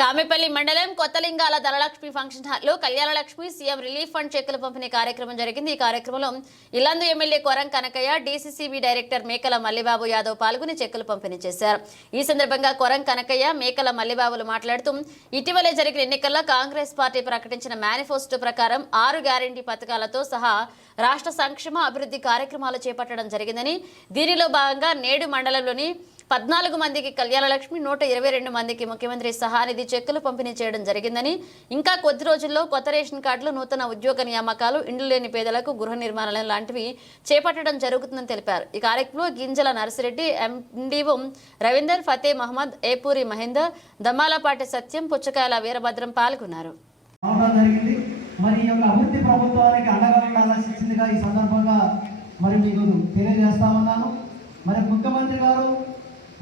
కామెపల్లి మండలం కొత్తలింగాల ధనలక్ష్మి ఫంక్షన్ హాల్లో Kalyana Lakshmi CM relief fund చెక్కుల పంపిణీ కార్యక్రమం జరిగింది. ఈ కార్యక్రమంలో Yellandu MLA Koram Kanakaiah DCCB director Mekala Mallibabu Yadav పాల్గొని చెక్కులు పంపిణీ చేశారు. ఈ సందర్భంగా కొరం కనకయ్య మేకల మల్లిబాబులు మాట్లాడుతూ ఇటీవలే జరిగిన ఎన్నికల్లో కాంగ్రెస్ పార్టీ ప్రకటించిన మేనిఫెస్టో ప్రకారం ఆరు గ్యారంటీ పథకాలతో సహా రాష్ట్ర సంక్షేమ అభివృద్ధి కార్యక్రమాలు చేపట్టడం జరిగిందని దీనిలో భాగంగా నేడు మండలంలోని పద్నాలుగు మందికి కళ్యాణలక్ష్మి నూట ఇరవై రెండు మందికి ముఖ్యమంత్రి సహానిధి చెక్కులు పంపిణీ చేయడం జరిగిందని ఇంకా కొద్ది రోజుల్లో కొత్త రేషన్ కార్డులు నూతన ఉద్యోగ నియామకాలు ఇండ్లు లేని పేదలకు గృహ నిర్మాణాలు లాంటివి చేపట్టడం జరుగుతుందని తెలిపారు. ఈ కార్యక్రమంలో గింజల నర్సిరెడ్డి ఎండీఓ రవీందర్ ఫతే మహమ్మద్ ఏపూరి మహేందర్ దమ్మాలపాటి సత్యం పుచ్చకాయల వీరభద్రం పాల్గొన్నారు. మరి ఈ యొక్క అభివృద్ధి ప్రభుత్వానికి అండగా ఈ సందర్భంగా మరి మీకు తెలియజేస్తా ఉన్నాను. మరి ముఖ్యమంత్రి గారు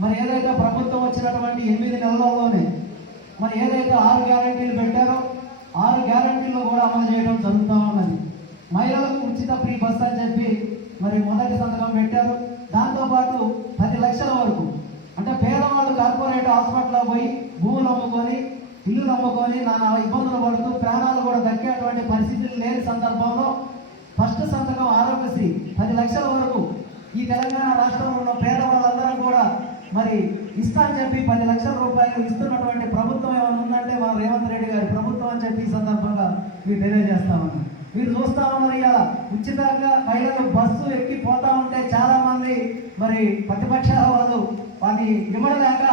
మరి ఏదైతే ప్రభుత్వం వచ్చినటువంటి ఎనిమిది నెలల్లోనే మరి ఏదైతే ఆరు గ్యారంటీలు పెట్టారో ఆరు గ్యారంటీలు కూడా అమలు చేయడం జరుగుతూ ఉన్నది. మహిళలకు ఉచిత ఫ్రీ బస్ అని చెప్పి మరి మొదటి సంతకం పెట్టారు. దాంతోపాటు పది లక్షల వరకు అంటే పేదవాళ్ళు కార్పొరేట్ హాస్పిటల్లో పోయి భూములు అమ్ముకొని ఇల్లు నమ్ముకొని నానా ఇబ్బందులు పడుతూ ప్రాణాలు కూడా దక్కేటువంటి పరిస్థితులు లేని సందర్భంలో ఫస్ట్ సంతకం ఆరోగ్యశ్రీ పది లక్షల వరకు ఈ తెలంగాణ రాష్ట్రంలో ఉన్న పేదవాళ్ళందరం కూడా మరి ఇస్తా అని చెప్పి పది లక్షల రూపాయలు ఇస్తున్నటువంటి ప్రభుత్వం ఏమైనా ఉందంటే మా రేవంత్ రెడ్డి గారి ప్రభుత్వం అని చెప్పి ఈ సందర్భంగా మీరు తెలియజేస్తా మీరు చూస్తా ఉన్నారు ఇలా ఉచితంగా మహిళలు బస్సు ఎక్కి పోతా ఉంటే చాలా మంది మరి ప్రతిపక్షాల వాళ్ళు వాటిని ఇవ్వలేక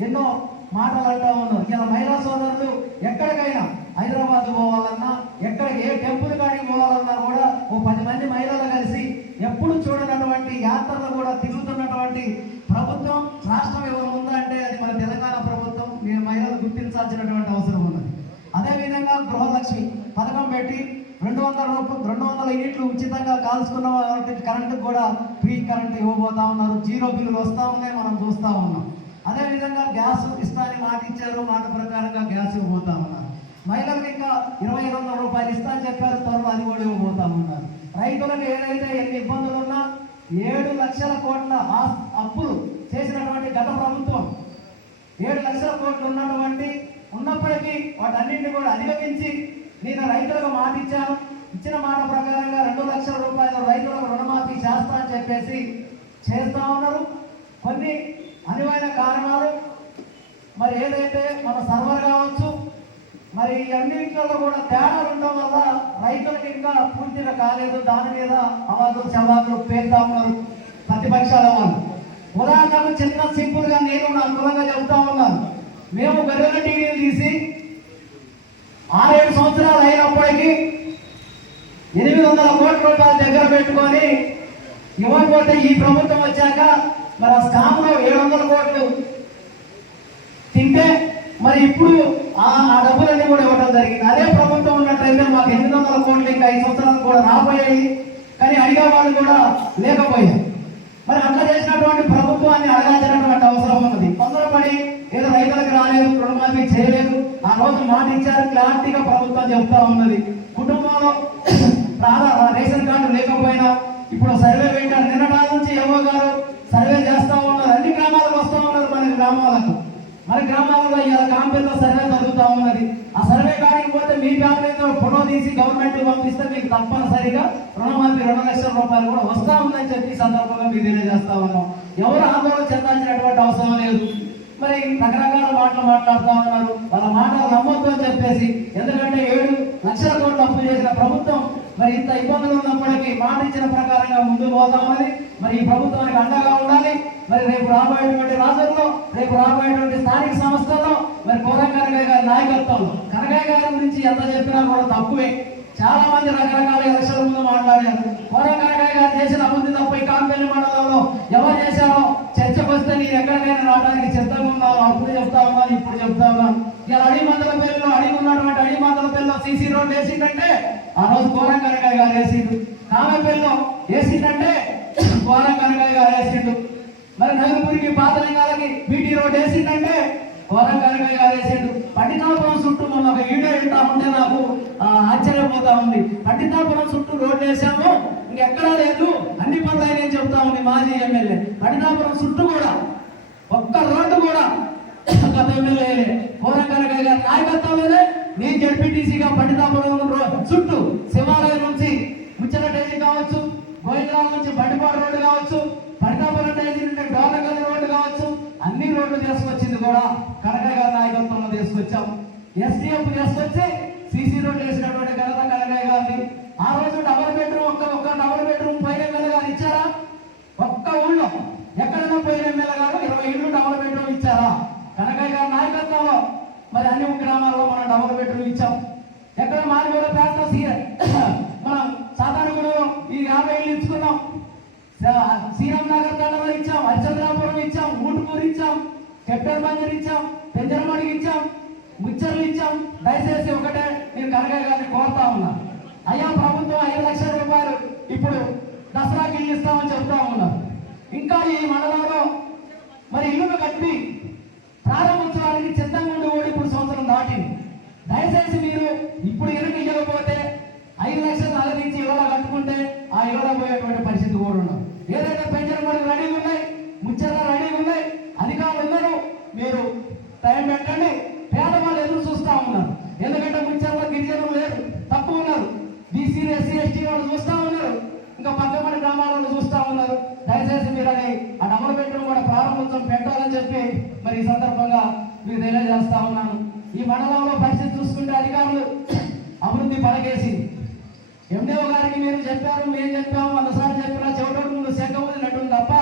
ఎన్నో మాటలు అంటా ఉన్నారు. ఇలా మహిళా సోదరులు ఎక్కడికైనా హైదరాబాద్ పోవాలన్నా ఎక్కడ ఏ టెంపుల్ కాడికి పోవాలన్నా కూడా ఓ పది మంది మహిళలు కలిసి ఎప్పుడు చూడనటువంటి యాత్రలు కూడా తిరుగుతున్నటువంటి ప్రభుత్వం రాష్ట్రం ఎవరు ఉందంటే అది మన తెలంగాణ ప్రభుత్వం నేను మహిళలు గుర్తించాల్సినటువంటి అవసరం ఉన్నది. అదేవిధంగా గృహలక్ష్మి పథకం పెట్టి రెండు వందల రూపాయలు రెండు వందల యూనిట్లు ఉచితంగా కాల్చుకున్న వాళ్ళకి కరెంటు కూడా ఫ్రీ కరెంట్ ఇవ్వబోతా ఉన్నారు. జీరో బిల్లులు వస్తూ ఉన్నాయి మనం చూస్తూ ఉన్నాం. అదేవిధంగా గ్యాస్ ఇస్తానని మాట ఇచ్చారు. మాట ప్రకారంగా గ్యాస్ ఇవ్వబోతా ఉన్నారు. మహిళలకు ఇంకా ఇరవై ఐదు వందల రూపాయలు ఇస్తా అని చెప్పారు. త్వరలో అది కూడా ఇవ్వబోతా ఉన్నారు. రైతులకు ఏదైతే ఎన్ని ఇబ్బందులు ఉన్నా ఏడు లక్షల కోట్ల అప్పులు చేసినటువంటి గత ప్రభుత్వం. ఏడు లక్షల కోట్లు ఉన్నటువంటి ఉన్నప్పటికీ వాటన్నింటిని కూడా అధిగమించి నేను రైతులకు మాట ఇచ్చాను ఇచ్చిన మాట ప్రకారంగా రెండు లక్షల రూపాయలు రైతులకు రుణమాఫీ చేస్తా అని చెప్పేసి చేస్తా ఉన్నారు. కొన్ని అనువైన కారణాలు. మరి ఏదైతే మన సర్వర్ కావచ్చు మరి అన్నింటిలో కూడా తేడాలు ఉండడం వల్ల రైతులకు ఇంకా పూర్తిగా కాలేదు. దాని మీద అవాదులు సవాళ్ళు పేరుతా ఉన్నారు ప్రతిపక్షాల వాళ్ళు. ఉదాహరణకు చిన్న సింపుల్గా నేను నా అనుకూలంగా చెబుతా ఉన్నాను. మేము గరుడ టీవీలు తీసి ఆరేడు సంవత్సరాలు అయినప్పటికీ ఎనిమిది వందల కోట్ల రూపాయలు దగ్గర పెట్టుకొని ఇవ్వకపోతే ఈ ప్రభుత్వం వచ్చాక మరి ఆ స్కామ్లో ఏడు వందల కోట్లు తింటే మరి ఇప్పుడు ఆ డబ్బులన్నీ కూడా ఇవ్వడం జరిగింది. అదే ప్రభుత్వం ఉన్నట్లయితే మాకు ఎనిమిది వందల కోట్లు ఇంకా ఐదు సంవత్సరాలు కూడా రాబోయాయి కానీ అడిగే వాళ్ళు కూడా లేకపోయాయి మరి అట్లా చేసినటువంటి ప్రభుత్వాన్ని అడగాల్సినటువంటి అవసరం ఉన్నది. తొందరపడి ఏదో రైతులకు రాలేదు రుణమాఫీ చేయలేదు. ఆ రోజు మాట ఇచ్చారు క్లారిటీగా ప్రభుత్వం చెప్తా ఉన్నది. కుటుంబంలో రేషన్ కార్డు లేకపోయినా ఇప్పుడు సర్వే పెట్టారు. నిన్నటి నుంచి ఏమో గారు సర్వే చేస్తా ఉన్నారు అన్ని గ్రామాలకు వస్తా ఉన్నారు మన గ్రామాలకు మన గ్రామాలలో ఇలా కాంపెల్లో సర్వే జరుగుతూ ఉన్నది. ఆ సర్వే కాడికి పోతే మీ ఫ్యామిలీతో ఫోటో తీసి గవర్నమెంట్ పంపిస్తే మీకు తప్పనిసరిగా రుణమాఫీ రెండు లక్షల రూపాయలు కూడా వస్తా ఉందని చెప్పి సందర్భంగా మీకు తెలియజేస్తా ఉన్నాం. ఎవరు ఆందోళన చెందాల్సినటువంటి అవసరం లేదు. మరి రకరకాల మాటలు మాట్లాడుతూ ఉన్నారు. వాళ్ళ మాటలు నమ్మొద్దు అని చెప్పేసి ఎందుకంటే ఏడు లక్షల కోట్లు అప్పు చేసిన ప్రభుత్వం మరి ఇంత ఇబ్బందులు ఉన్నప్పటికీ మాట ఇచ్చిన ప్రకారంగా ముందుకు పోతామని మరి ఈ ప్రభుత్వానికి అండగా ఉండాలి. మరి రేపు రాబోయేటువంటి రాజుల్లో రేపు రాబోయేటువంటి స్థానిక సంస్థల్లో మరి కోరం కనకయ్య గారి నాయకత్వంలో కనకయ్య గారి గురించి ఎంత చెప్పినా కూడా తక్కువే. చాలా మంది రకరకాల ఎలక్షన్ల ముందు మాట్లాడారు. కోరం కనకయ్య గారు చేసిన అభివృద్ధి తప్ప ఈ కాంపెల్లి మండలంలో ఎవరు చేశారో చర్చకు వస్తే నేను ఎక్కడికైనా రావడానికి సిద్ధంగా ఉన్నాను అప్పుడు చెప్తా ఉన్నాను ఇప్పుడు చెప్తా ఉన్నాను. ఇలా అడిగి మందల పెళ్ళిలో అడిగి ఉన్నటువంటి అడి మందల పెళ్ళిలో సీసీ రోడ్ వేసిందంటే ఆ రోజు కోరం కనకాయ గారు వేసిండు కామెపల్లిలో వేసిందంటే కోరం కనకయ్య గారు వేసిండు మరి నగరపురికి పాతలింగాలకి బీటీ రోడ్ వేసిందంటే కోరం కనకయ్య గారు వేసిండు చుట్టూ మొన్న ఒక వీడియో వింటా ఉంటే నాకు ఆశ్చర్యపోతా ఉంది. పట్టినాపురం చుట్టూ రోడ్డు వేసాము ఇంకెక్కడా లేదు. అన్ని పనులు నేను చెప్తా ఉంది మాజీ ఎమ్మెల్యే. పండితాపురం చుట్టూ కూడా ఒక్క రోడ్డు కూడా గత ఎమ్మెల్యే వరంగల్ గారి గారు నేను జడ్పీటీసీగా పండితాపురం చుట్టూ శివాలయం నుంచి ముచ్చరటేజీ కావచ్చు గోవిందరావు నుంచి బండిపాడు రోడ్డు కావచ్చు పండితాపురం టైజీ నుండి డోర్నగల్ రోడ్డు కావచ్చు అన్ని రోడ్లు తీసుకొచ్చింది కూడా కనకయ్య గారి నాయకత్వంలో తీసుకొచ్చాం. ఎస్డిఎఫ్ తీసుకొచ్చి సీసీ రోడ్లు వేసినటువంటి ఘనత కనకయ్య గారిని ఆ రోజు డబుల్ బెడ్రూమ్ ఒక్క ఒక్క డబుల్ బెడ్రూమ్ పైన గారు ఇచ్చారా? ఒక్క ఊళ్ళో ఎక్కడైనా పోయిన ఎమ్మెల్యే గారు ఇరవై ఇళ్ళు డబుల్ బెడ్రూమ్ ఇచ్చారా? కనకయ్య గారి నాయకత్వంలో మరి అన్ని గ్రామాల్లో మనం డబుల్ బెడ్రూమ్ ఇచ్చాం. ఎక్కడ మాదిగూడ ప్రాంతం సీ మనం సాధారణగూడలో ఈ యాభై ఇళ్ళు ఇచ్చుకున్నాం. శ్రీరామ్ నగర్ తండలో ఇచ్చాం హరిచంద్రాపురం ఇచ్చాం ఊటుకూరు ఇచ్చాం కెప్టెన్ బంజర్ ఇచ్చాం పెంజరమడికి ఇచ్చాం ముచ్చర్లు ఇచ్చాం. దయచేసి ఒకటే నేను కనకయ్య గారిని కోరుతా ఉన్నా. అయ్యా ప్రభుత్వం ఐదు లక్షల రూపాయలు ఇప్పుడు దసరాకి ఇల్లు ఇస్తామని చెప్తా ఉన్నారు ఇంకా ఈ మండలంలో మరి ఇల్లును కట్టి ప్రారంభించడానికి చిత్తంగా ఉండి కూడా ఇప్పుడు సంవత్సరం దాటింది. దయచేసి మీరు ఇప్పుడు ఇరుకు ఇవ్వకపోతే ఐదు లక్షలు నలగించి ఇళ్ళలో కట్టుకుంటే ఆ ఇళ్ళలో పోయేటువంటి పరిస్థితి కూడా ఉండదు. ఏదైతే పెన్షన్ మనకు రెడీగా ఉన్నాయి ముచ్చట రెడీగా ఉన్నాయి అధికారులు ఉన్నారు. మీరు టైం పెట్టండి. పేదవాళ్ళు ఎదురు చూస్తా ఉన్నారు. ఎందుకంటే ముచ్చట్లో గిరిజనులు లేరు తక్కువ ఉన్నారు. బీసీ ఎస్సీ ఎస్టీ వాళ్ళు చూస్తా ఉన్నారు. ఇంకా పక్కపడి గ్రామాలను చూస్తా ఉన్నారు. దయచేసి మీరు అది ఆ డబుల్ బెడ్రూమ్ కూడా ప్రారంభోత్సవం పెట్టాలని చెప్పి మరి ఈ సందర్భంగా మీకు తెలియజేస్తా ఉన్నాను. ఈ మండలంలో పరిస్థితి చూసుకుంటే అధికారులు అభివృద్ధి పడగేసింది. ఎండిఓ గారికి మీరు చెప్పారు మేము చెప్పాము వందసార్లు చెప్పినా చెవిటోడు శంఖ వదిలినట్టుంది తప్ప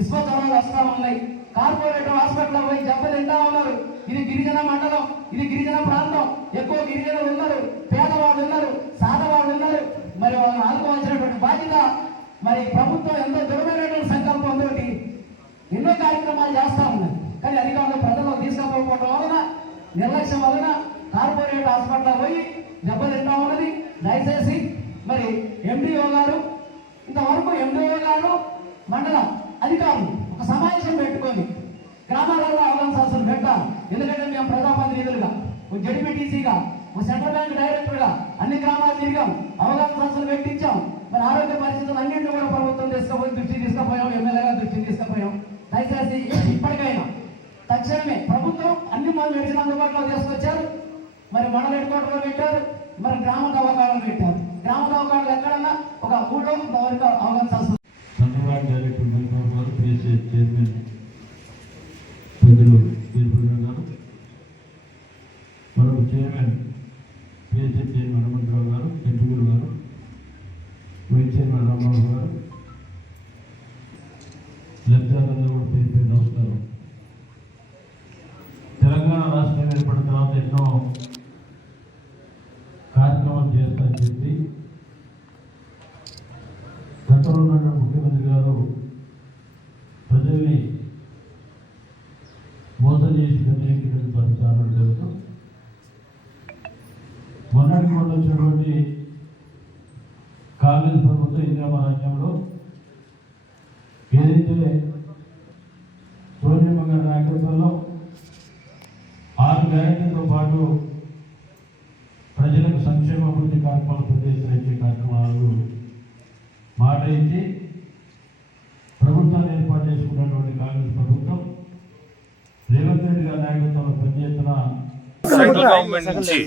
ఇసుక జ్వరాలు వస్తా ఉన్నాయి. కార్పొరేట్ హాస్పిటల్ పోయి జబ్బలు తింటా ఉన్నారు. ఇది గిరిజన మండలం ఇది గిరిజన ప్రాంతం. ఎక్కువ గిరిజనులు ఉన్నారు పేదవాళ్ళు ఉన్నారు సాధవాళ్ళు ఉన్నారు. మరి వాళ్ళని ఆదుకోవాల్సినటువంటి బాధ్యత మరి ప్రభుత్వం ఎంతో దృఢమైనటువంటి సంకల్పంతో ఎన్నో కార్యక్రమాలు చేస్తా ఉన్నాయి కానీ అధికారులు ప్రజల్లో తీసుకుపోవడం వలన నిర్లక్ష్యం వలన కార్పొరేట్ హాస్పిటల్ పోయి దెబ్బలు తింటా ఉన్నది. దయచేసి మరి ఎండిఓ గారు ఇంతవరకు ఎండిఓ గారు మండలం అధికారులు ఒక సమావేశం పెట్టుకొని గ్రామాలలో అవగాహన సంస్థలు పెట్టాలి ఎందుకంటే మేము ప్రజాప్రతినిధులుగా ఒక జడిపిటీసీగా ఒక సెంట్రల్ బ్యాంక్ డైరెక్టర్గా అన్ని గ్రామాలు తిరిగాం. అవగాహన సంస్థలు పెట్టించాం మరి ఆరోగ్య పరిస్థితులు అన్నింటినీ కూడా ప్రభుత్వం తీసుకుపోయి దృష్టి తీసుకుపోయాం ఎమ్మెల్యేగా దృష్టి తీసుకుపోయాం. దయచేసి ఇప్పటికైనా తక్షణమే ప్రభుత్వం అన్ని మంది మెడిసిన్ అందుబాటులో తీసుకొచ్చారు. మరి మండల హెడ్ క్వార్టర్లో పెట్టారు. మరి గ్రామ దవాఖానాలు పెట్టారు. గ్రామ దవాఖానాలు ఎక్కడన్నా ఒక ఊళ్ళో వరకు అవగాహన సంస్థ చంద్రబాబు గారు చైర్మన్ పెద్దలు వీరభద్ర గారు మరొక చైర్మన్ పిఎస్ఏ చైర్మన్ హనుమంతరావు గారు పెట్టుగురు గారు వైస్ చైర్మన్ రామబాబు గారు లబ్ధాలందరూ కూడా పేరు పేరు నమస్కారం తెలంగాణ రాష్ట్రం ఏర్పడిన తర్వాత ఎన్నో కార్యక్రమాలు చేస్తారని చెప్పి గతంలో ఉన్న ముఖ్యమంత్రి గారు ప్రజల్ని మోసం చేసి ప్రత్యేకీకరణ పరిచారణ జరుగుతూ మొన్నటి మొన్న వచ్చినటువంటి కాంగ్రెస్ ప్రభుత్వం ఇందిరామ రాజ్యంలో ఏదైతే సోనియమ్మ గారి నాయకత్వంలో ఆరు గ్యారెంటీలతో పాటు ప్రజలకు సంక్షేమ అభివృద్ధి కార్యక్రమాలు ప్రవేశించే కార్యక్రమాలు మాట ఇచ్చి ప్రభుత్వాన్ని ఏర్పాటు చేసుకున్నటువంటి కాంగ్రెస్ ప్రభుత్వం రేవంత్ రెడ్డి గారి నాయకత్వంలో పనిచేస్తున్న సెంట్రల్ గవర్నమెంట్ నుంచి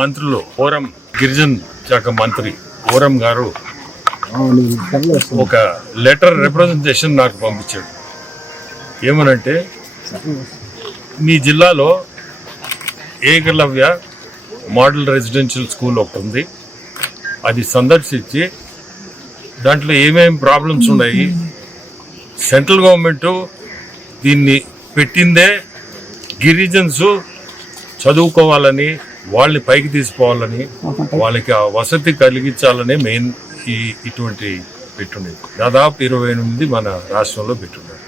మంత్రులు ఓరం గిరిజన్ శాఖ మంత్రి ఓరం గారు ఒక లెటర్ రిప్రజెంటేషన్ నాకు పంపించాడు. ఏమనంటే మీ జిల్లాలో ఏకలవ్య మోడల్ రెసిడెన్షియల్ స్కూల్ ఒకటి ఉంది. అది సందర్శించి దాంట్లో ఏమేమి ప్రాబ్లమ్స్ ఉన్నాయి? సెంట్రల్ గవర్నమెంట్ దీన్ని పెట్టిందే గిరిజన్స్ చదువుకోవాలని వాళ్ళని పైకి తీసుకోవాలని వాళ్ళకి ఆ వసతి కలిగించాలని మెయిన్ ఈ ఇటువంటి పెట్టుండేది. దాదాపు ఇరవై ఎనిమిది మన రాష్ట్రంలో పెట్టున్నారు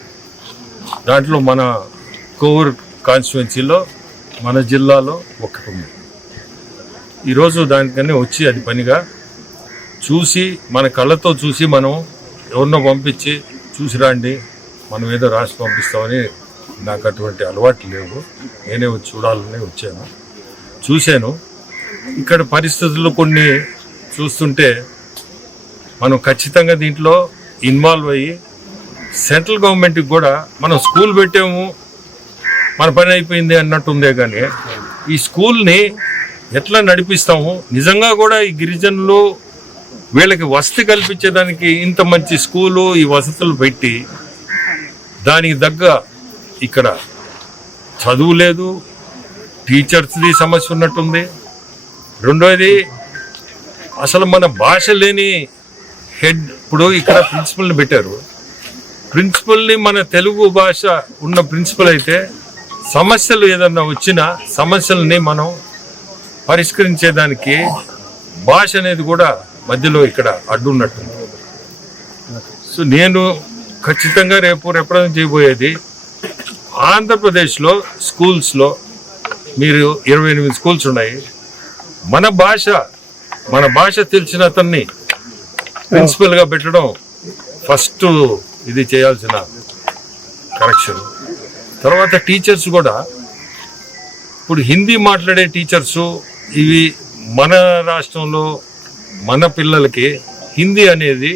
దాంట్లో మన కోవూర్ కాన్స్టిట్యున్సీలో మన జిల్లాలో ఒకటి ఉంది ఈరోజు దానికనే వచ్చి అది పనిగా చూసి మన కళ్ళతో చూసి మనం ఎవరినో పంపించి చూసి రాండి మనం ఏదో రాసి పంపిస్తామని నాకు అటువంటి అలవాట్లు లేవు. నేనే చూడాలని వచ్చాను. చూశాను. ఇక్కడ పరిస్థితులు కొన్ని చూస్తుంటే మనం ఖచ్చితంగా దీంట్లో ఇన్వాల్వ్ అయ్యి సెంట్రల్ గవర్నమెంట్కి కూడా మనం స్కూల్ పెట్టాము మన పని అయిపోయింది అన్నట్టుందే కానీ ఈ స్కూల్ని ఎట్లా నడిపిస్తాము? నిజంగా కూడా ఈ గిరిజనులు వీళ్ళకి వసతి కల్పించేదానికి ఇంత మంచి స్కూలు ఈ వసతులు పెట్టి దానికి తగ్గ ఇక్కడ చదువు లేదు టీచర్స్ది సమస్య ఉన్నట్టుంది. రెండోది అసలు మన భాష లేని హెడ్ ఇప్పుడు ఇక్కడ ప్రిన్సిపల్ని పెట్టారు. ప్రిన్సిపల్ని మన తెలుగు భాష ఉన్న ప్రిన్సిపల్ అయితే సమస్యలు ఏదన్నా వచ్చినా సమస్యల్ని మనం పరిష్కరించేదానికి భాష అనేది కూడా మధ్యలో ఇక్కడ అడ్డున్నట్టు సో నేను ఖచ్చితంగా రేపు రిప్రజెంట్ చేయబోయేది ఆంధ్రప్రదేశ్లో స్కూల్స్లో మీరు ఇరవై ఎనిమిది స్కూల్స్ ఉన్నాయి. మన భాష మన భాష తెలిసిన అతన్ని ప్రిన్సిపల్గా పెట్టడం ఫస్ట్ ఇది చేయాల్సిన కరెక్షన్ తర్వాత టీచర్స్ కూడా ఇప్పుడు హిందీ మాట్లాడే టీచర్స్ ఇవి మన రాష్ట్రంలో మన పిల్లలకి హిందీ అనేది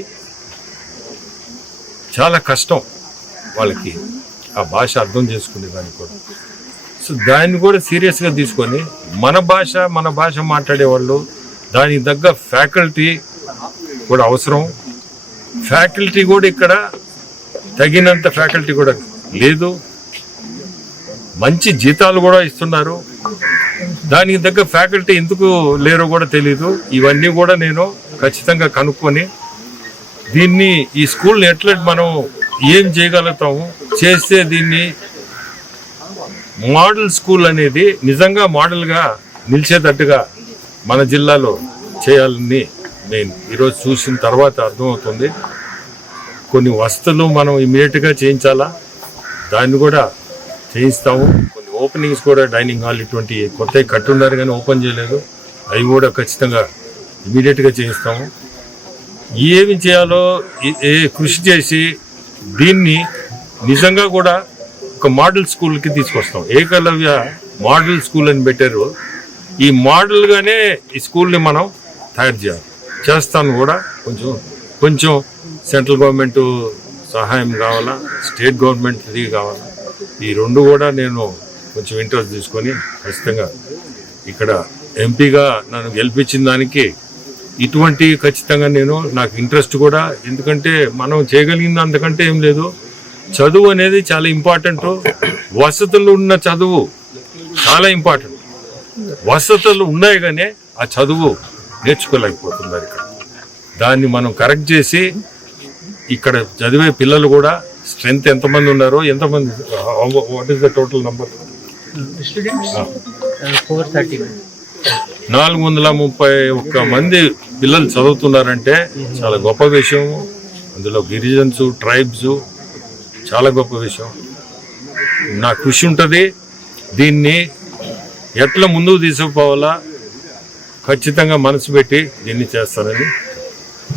చాలా కష్టం వాళ్ళకి. ఆ భాష అర్థం చేసుకునే దాన్ని కూడా. సో దాన్ని కూడా సీరియస్గా తీసుకొని మన భాష మన భాష మాట్లాడే వాళ్ళు దానికి తగ్గ ఫ్యాకల్టీ కూడా అవసరం. ఫ్యాకల్టీ కూడా ఇక్కడ తగినంత ఫ్యాకల్టీ కూడా లేదు. మంచి జీతాలు కూడా ఇస్తున్నారు. దానికి తగ్గ ఫ్యాకల్టీ ఎందుకు లేరో కూడా తెలీదు. ఇవన్నీ కూడా నేను ఖచ్చితంగా కనుక్కొని దీన్ని ఈ స్కూల్ని ఎట్లా మనం ఏం చేయగలుగుతాము చేస్తే దీన్ని మోడల్ స్కూల్ అనేది నిజంగా మోడల్గా నిలిచేటట్టుగా మన జిల్లాలో చేయాలని నేను ఈరోజు చూసిన తర్వాత అర్థమవుతుంది. కొన్ని వసతులు మనం ఇమీడియట్గా చేయించాలా? దాన్ని కూడా చేయిస్తాము. కొన్ని ఓపెనింగ్స్ కూడా డైనింగ్ హాల్ ఇటువంటి కొత్తవి కట్టున్నారు కానీ ఓపెన్ చేయలేదు. అవి కూడా ఖచ్చితంగా ఇమీడియట్గా చేయిస్తాము. ఏమి చేయాలో ఏ కృషి చేసి దీన్ని నిజంగా కూడా ఒక మోడల్ స్కూల్కి తీసుకొస్తాం. ఏకలవ్య మోడల్ స్కూల్ అని పెట్టారు. ఈ మోడల్గానే ఈ స్కూల్ని మనం తయారు చేయాలి. చేస్తాను కూడా. కొంచెం. కొంచెం సెంట్రల్ గవర్నమెంట్ సహాయం కావాలా స్టేట్ గవర్నమెంట్ ఇది కావాలా? ఈ రెండు కూడా నేను కొంచెం ఇంట్రెస్ట్ తీసుకొని ఖచ్చితంగా ఇక్కడ ఎంపీగా నన్ను గెలిపించిన దానికి ఇటువంటి ఖచ్చితంగా నేను నాకు ఇంట్రెస్ట్ కూడా. ఎందుకంటే మనం చేయగలిగింది అంతకంటే ఏం లేదు. చదువు అనేది చాలా ఇంపార్టెంట్. వసతులు ఉన్న చదువు చాలా ఇంపార్టెంట్. వసతులు ఉన్నాయి కానీ ఆ చదువు నేర్చుకోలేకపోతున్నారు ఇక్కడ. దాన్ని మనం కరెక్ట్ చేసి ఇక్కడ చదివే పిల్లలు కూడా స్ట్రెంగ్త్ ఎంతమంది ఉన్నారో ఎంతమంది what is the total number నాలుగు వందల ముప్పై ఒక్క మంది పిల్లలు చదువుతున్నారంటే చాలా గొప్ప విషయం. అందులో గిరిజన్స్ ట్రైబ్స్ చాలా గొప్ప విషయం. నా కృషి ఉంటుంది. దీన్ని ఎట్లా ముందుకు తీసుకుపోవాలా? ఖచ్చితంగా మనసు పెట్టి దీన్ని చేస్తానని